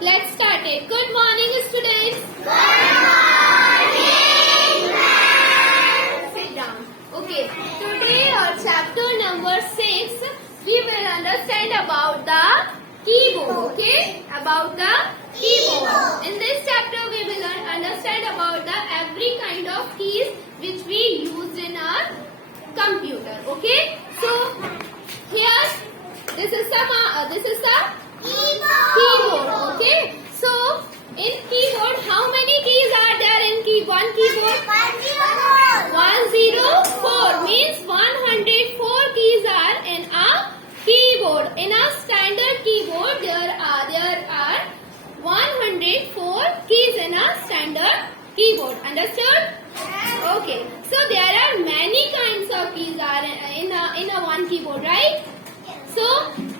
Let's start it. Good morning, students. Good morning, ma'am. Sit down. Okay. Today, our chapter number 6, we will understand about the keyboard. Okay? About the keyboard. In this chapter, we will understand about the every kind of keys which we use in our computer. Okay? So, here, this is the keyboard. Okay? So, in keyboard, how many keys are there in one keyboard? 104 means 104 keys are in a keyboard. In a standard keyboard, there are 104 keys in a standard keyboard. Understood? Okay. So there are many kinds of keys are in a one keyboard, right? So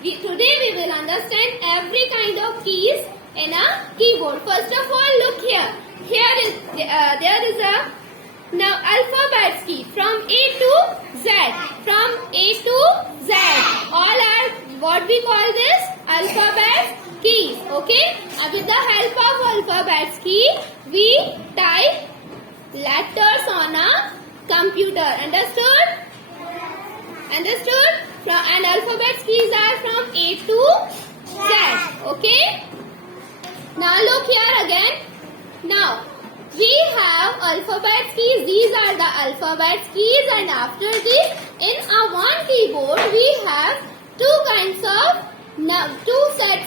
today we will understand every kind of keys in a keyboard. First of all, look here. There is a now alphabets key from A to Z. From A to Z. All are what we call this alphabets keys. Okay. And with the help of alphabets key, we type letters on a computer. Understood? Understood? And alphabets keys are from A to Z. Okay? Now look here again. Now we have alphabets keys. These are the alphabets keys, and after this, in a one keyboard we have two sets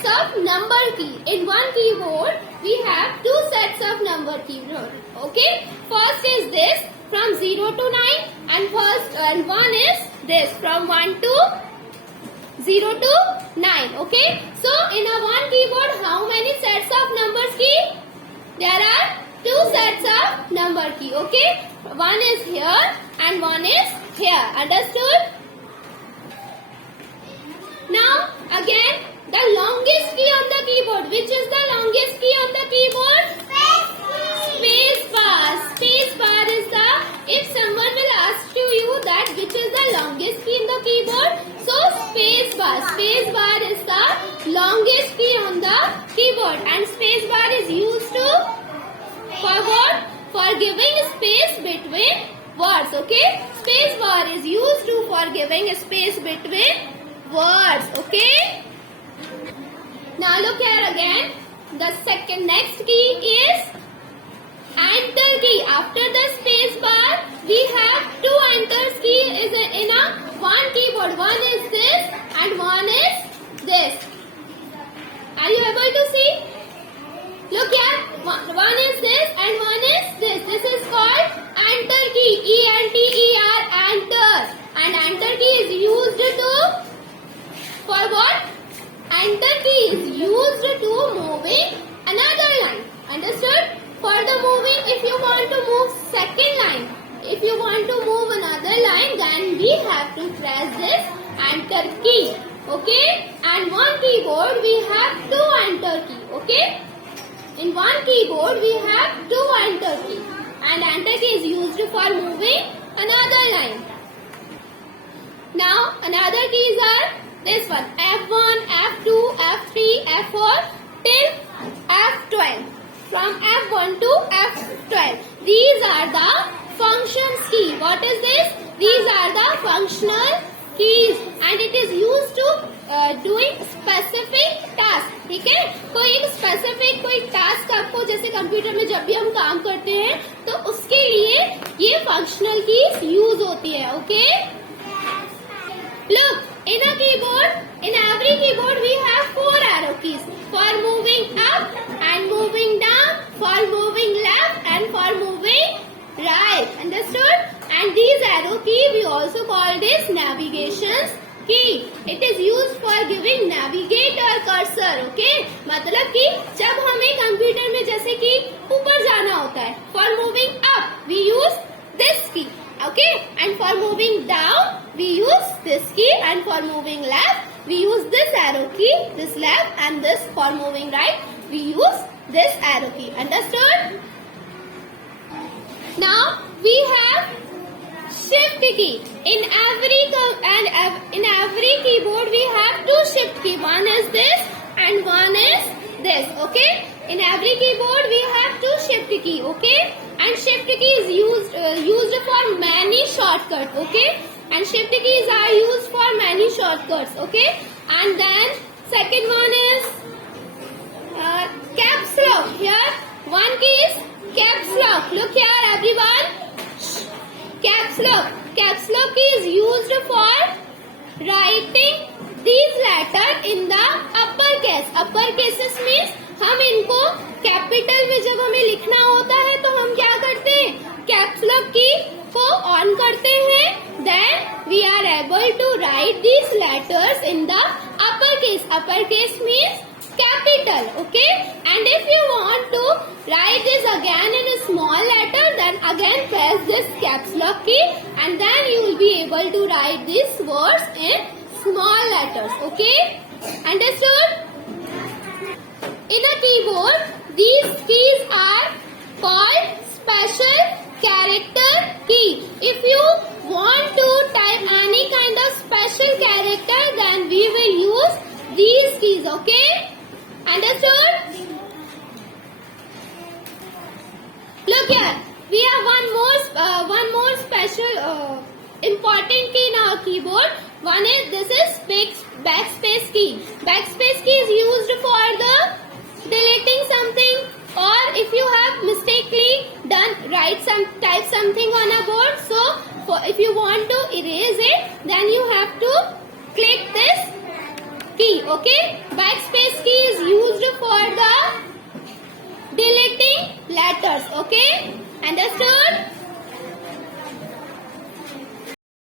of number key. In one keyboard we have two sets of number keyboard. Okay? First is this from 0 to 9, and one is this from 1 to 0 to 9. Okay? So in a one keyboard, how many sets of numbers key? There are two sets of number key. Okay? One is here and one is here. Understood? Now again, the longest key on the keyboard. Which is the longest key on the keyboard? Space bar. Space bar is the, if someone will ask you that which is the longest key in the keyboard, so space bar. Space bar is the longest key on the keyboard, and space bar is used to for what? For giving space between words. Okay? Space bar is used to for giving space between words. Okay? Now look here again. The next key is enter key. After the space bar, we have two enters key is in a one keyboard. One is this and one is this. Are you able to see? Look here. One is this and one is this. This is called enter key. E-N-T-E-R, enter. And enter key is used to for what? Enter key is used to moving another line. Understood? For the moving, if you want to move second line, if you want to move another line, then we have to press this enter key. Okay? And one keyboard we have two enter key. Okay? In one keyboard we have two enter key. And enter key is used for moving another line. Now another keys are this one. F1, F2, F3, F4 till F12. From F1 to F12. These are the functions key. What is this? These are the functional keys, and it is used to doing specific task. ठीक है? कोई एक specific कोई task आपको जैसे computer में जब भी हम काम करते हैं तो उसके लिए ये functional keys use होती है. Okay? Look, in a keyboard, in every keyboard we have four arrow keys for moving up and moving down, for moving left and for moving right. Understood? And these arrow key we also call this navigation key. It is used for giving navigate or cursor. Okay? मतलब कि जब हमें computer में जैसे कि ऊपर जाना होता है, for moving up we use this key. Okay? And for moving down we use this key, and for moving left we use this arrow key, this left, and this for moving right we use this arrow key. Understood? Now we have shift key. In every keyboard we have two shift key. One is this and one is this. Yes, okay. In every keyboard we have two shift key, okay. And shift key is used for many shortcuts, okay. And shift keys are used for many shortcuts, okay. And then second one is caps lock. Here one key is caps lock. Look here, everyone. Caps lock. Caps lock is used for writing these letters in the upper case. Upper cases means हम इनको capital में जब हमें लिखना होता है तो हम क्या करते हैं, कैप्स लॉक की को ऑन करते हैं. Then we are able to write these letters in the upper case. Upper case means capital, okay. And if you want to write this again in a small letter, then again press this caps lock key and then you will be able to write these words in small letters, okay. Understood? In a keyboard, these keys are called special character key. If you want to type any kind of special character, then we will use these keys, okay. Understood? Look here. We have one more special important key in our keyboard. One is this is backspace key. Backspace key is used for the deleting something, or if you have mistakenly type something on a board. So if you want to erase it, then you have to click this key, okay. Backspace key is used for the deleting letters, okay. Understood?